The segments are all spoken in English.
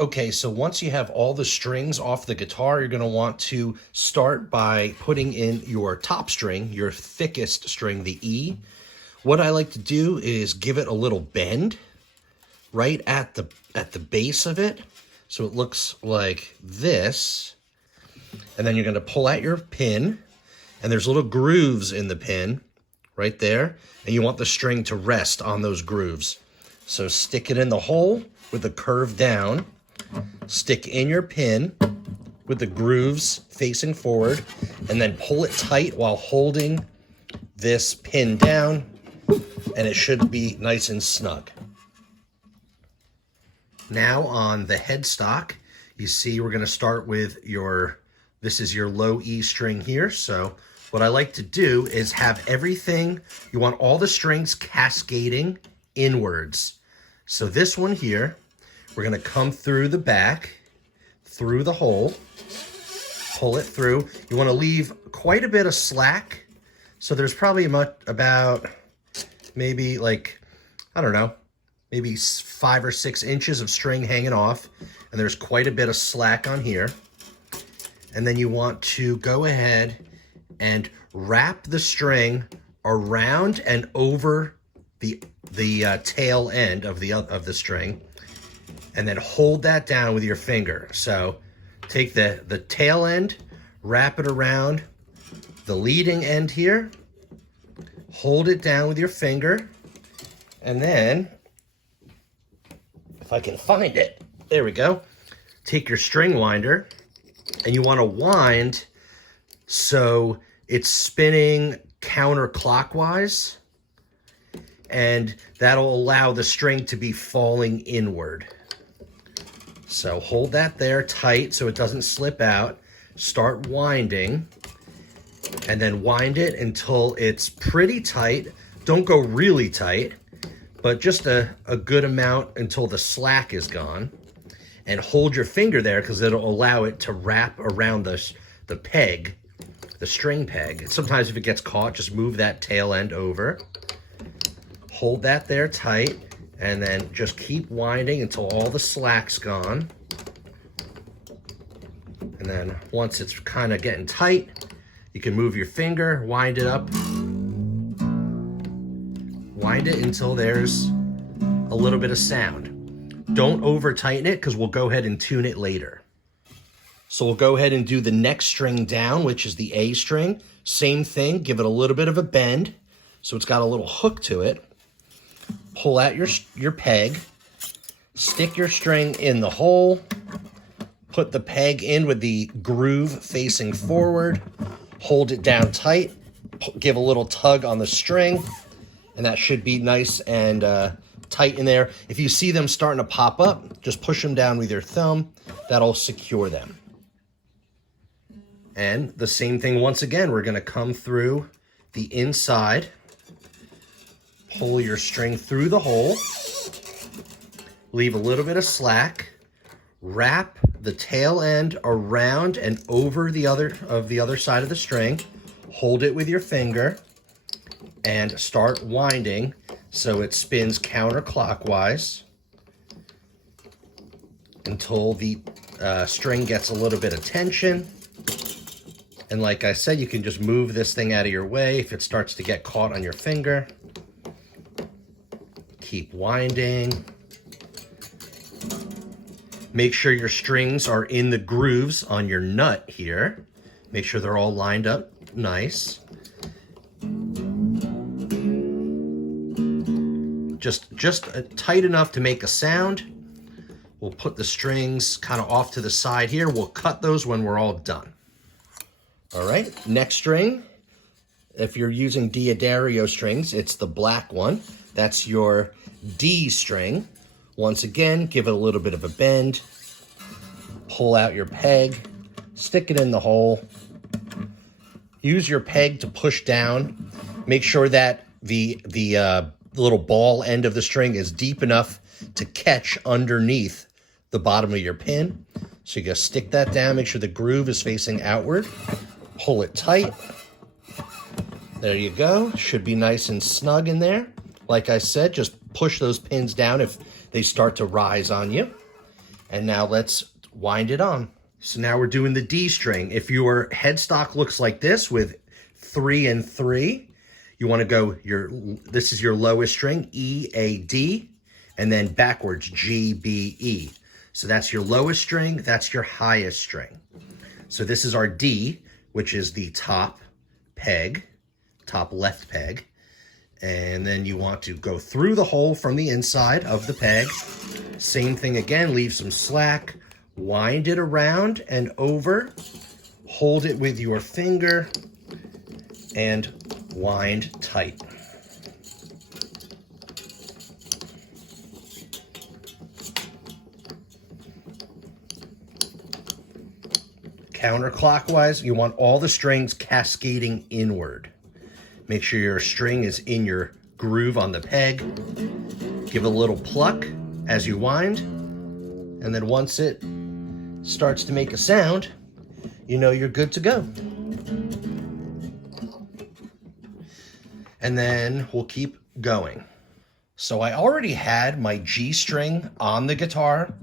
Okay, so once you have all the strings off the guitar, you're going to want to start by putting in your top string, your thickest string, the E. What I like to do is give it a little bend right at the base of it, so it looks like this. And then you're going to pull out your pin, and there's little grooves in the pin right there, and you want the string to rest on those grooves. So stick it in the hole with the curve down. Stick in your pin with the grooves facing forward, and then pull it tight while holding this pin down, and it should be nice and snug. Now on the headstock, you see we're going to start with this is your low E string here. So what I like to do is have everything, you want all the strings cascading inwards. So this one here, we're going to come through the back, through the hole, pull it through. You want to leave quite a bit of slack. So there's probably about maybe like, I don't know, maybe 5 or 6 inches of string hanging off. And there's quite a bit of slack on here. And then you want to go ahead and wrap the string around and over the tail end of the string, and then hold that down with your finger. So take the tail end, wrap it around the leading end here, hold it down with your finger, and then, if I can find it, there we go. Take your string winder, and you want to wind so it's spinning counterclockwise, and that'll allow the string to be falling inward. So hold that there tight so it doesn't slip out. Start winding, and then wind it until it's pretty tight. Don't go really tight, but just a good amount until the slack is gone. And hold your finger there because it'll allow it to wrap around the peg, the string peg. And sometimes if it gets caught, just move that tail end over. Hold that there tight, and then just keep winding until all the slack's gone. And then once it's kind of getting tight, you can move your finger, wind it up. Wind it until there's a little bit of sound. Don't over tighten it because we'll go ahead and tune it later. So we'll go ahead and do the next string down, which is the A string. Same thing, give it a little bit of a bend so it's got a little hook to it. Pull out your peg, stick your string in the hole, put the peg in with the groove facing forward, hold it down tight, give a little tug on the string, and that should be nice and tight in there. If you see them starting to pop up, just push them down with your thumb. That'll secure them. And the same thing once again, we're going to come through the inside, pull your string through the hole, leave a little bit of slack, wrap the tail end around and over the other side of the string, hold it with your finger, and start winding so it spins counterclockwise until the string gets a little bit of tension. And like I said, you can just move this thing out of your way if it starts to get caught on your finger. Keep winding. Make sure your strings are in the grooves on your nut here. Make sure they're all lined up nice. Just tight enough to make a sound. We'll put the strings kind of off to the side here. We'll cut those when we're all done. All right, next string. If you're using D'Addario strings, it's the black one. That's your D string. Once again, give it a little bit of a bend. Pull out your peg, stick it in the hole. Use your peg to push down. Make sure that the little ball end of the string is deep enough to catch underneath the bottom of your pin. So you gotta stick that down, make sure the groove is facing outward. Pull it tight. There you go. Should be nice and snug in there. Like I said, just push those pins down if they start to rise on you. And now let's wind it on. So now we're doing the D string. If your headstock looks like this with 3 and 3, you want to go this is your lowest string, E, A, D, and then backwards, G, B, E. So that's your lowest string, that's your highest string. So this is our D, which is the top peg, top left peg. And then you want to go through the hole from the inside of the peg. Same thing again, leave some slack, wind it around and over, hold it with your finger, and wind tight. Counterclockwise, you want all the strings cascading inward. Make sure your string is in your groove on the peg. Give it a little pluck as you wind, and then once it starts to make a sound, you know you're good to go. And then we'll keep going. So I already had my G string on the guitar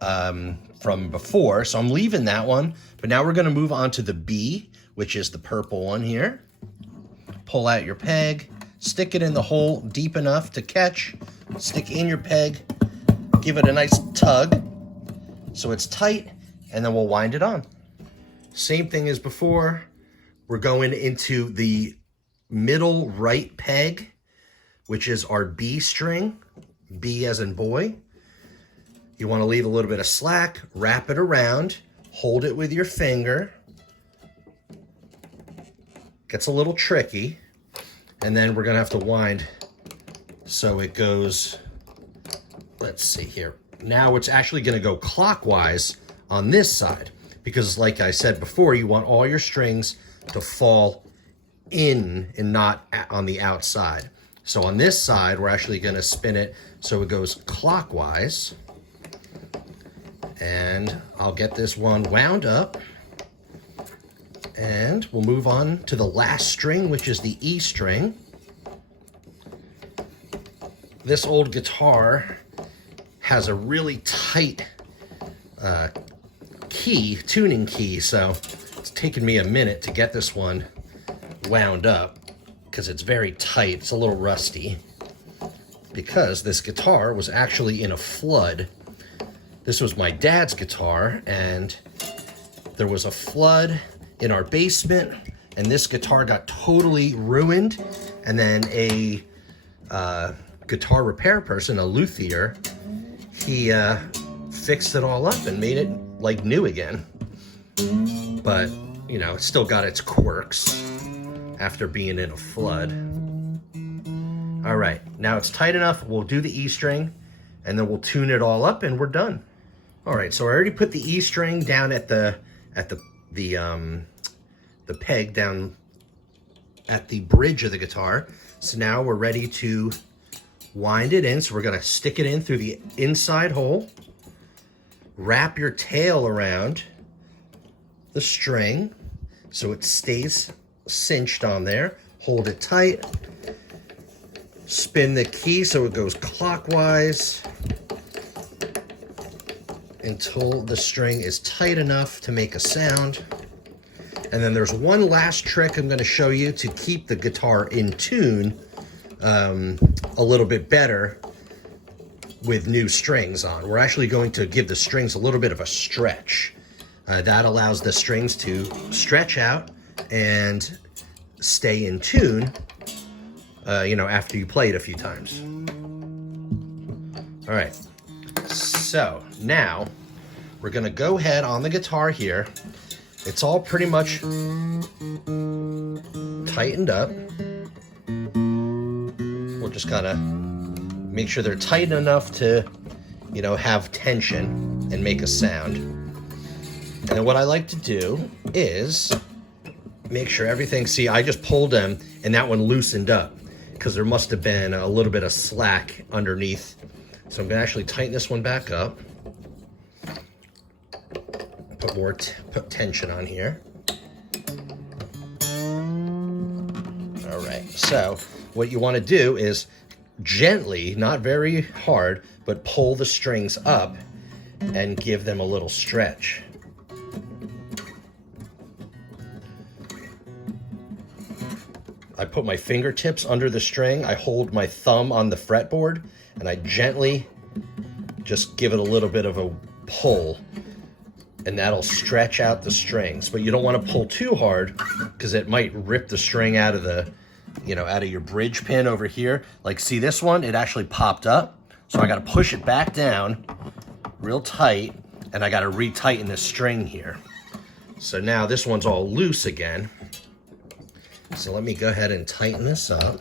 from before, so I'm leaving that one. But now we're gonna move on to the B, which is the purple one here. Pull out your peg, stick it in the hole deep enough to catch, stick in your peg, give it a nice tug so it's tight, and then we'll wind it on. Same thing as before, we're going into the middle right peg, which is our B string, B as in boy. You want to leave a little bit of slack, wrap it around, hold it with your finger. Gets a little tricky, and then we're gonna have to wind so it goes, let's see here. Now it's actually gonna go clockwise on this side, because like I said before, you want all your strings to fall in and not on the outside. So on this side, we're actually gonna spin it so it goes clockwise. And I'll get this one wound up. And we'll move on to the last string, which is the E string. This old guitar has a really tight tuning key, so it's taken me a minute to get this one wound up because it's very tight. It's a little rusty because this guitar was actually in a flood. This was my dad's guitar, and there was a flood in our basement, and this guitar got totally ruined. And then a guitar repair person, a luthier, he fixed it all up and made it like new again. But, you know, it still got its quirks after being in a flood. All right, now it's tight enough. We'll do the E string, and then we'll tune it all up, and we're done. All right, so I already put the E string down at the peg down at the bridge of the guitar. So now we're ready to wind it in. So we're gonna stick it in through the inside hole, wrap your tail around the string so it stays cinched on there, hold it tight, spin the key so it goes clockwise until the string is tight enough to make a sound. And then there's one last trick I'm going to show you to keep the guitar in tune a little bit better with new strings on. We're actually going to give the strings a little bit of a stretch. That allows the strings to stretch out and stay in tune, you know, after you play it a few times. All right, so now we're gonna go ahead on the guitar here. It's all pretty much tightened up. We'll just gotta make sure they're tight enough to, you know, have tension and make a sound. And then what I like to do is make sure everything, see, I just pulled them and that one loosened up because there must have been a little bit of slack underneath. So I'm gonna actually tighten this one back up. Put tension on here. All right, so what you want to do is gently, not very hard, but pull the strings up and give them a little stretch. I put my fingertips under the string, I hold my thumb on the fretboard, and I gently just give it a little bit of a pull, and that'll stretch out the strings. But you don't want to pull too hard because it might rip the string out of the, out of your bridge pin over here. Like, see this one? It actually popped up. So I got to push it back down real tight, and I got to retighten the string here. So now this one's all loose again. So let me go ahead and tighten this up.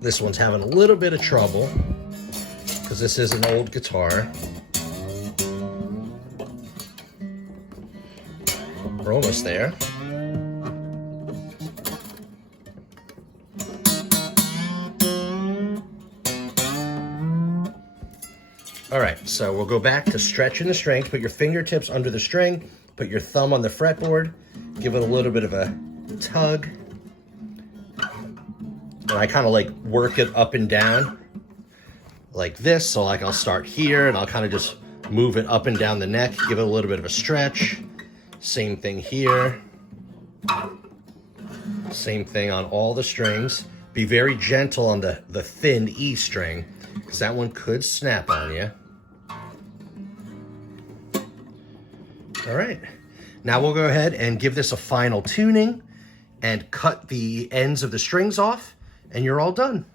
This one's having a little bit of trouble because this is an old guitar. We're almost there. All right, so we'll go back to stretching the strings. Put your fingertips under the string, put your thumb on the fretboard, give it a little bit of a tug. And I kind of like work it up and down like this. So like I'll start here and I'll kind of just move it up and down the neck, give it a little bit of a stretch. Same thing here. Same thing on all the strings. Be very gentle on the thin E string because that one could snap on you. All right, now we'll go ahead and give this a final tuning and cut the ends of the strings off, and you're all done.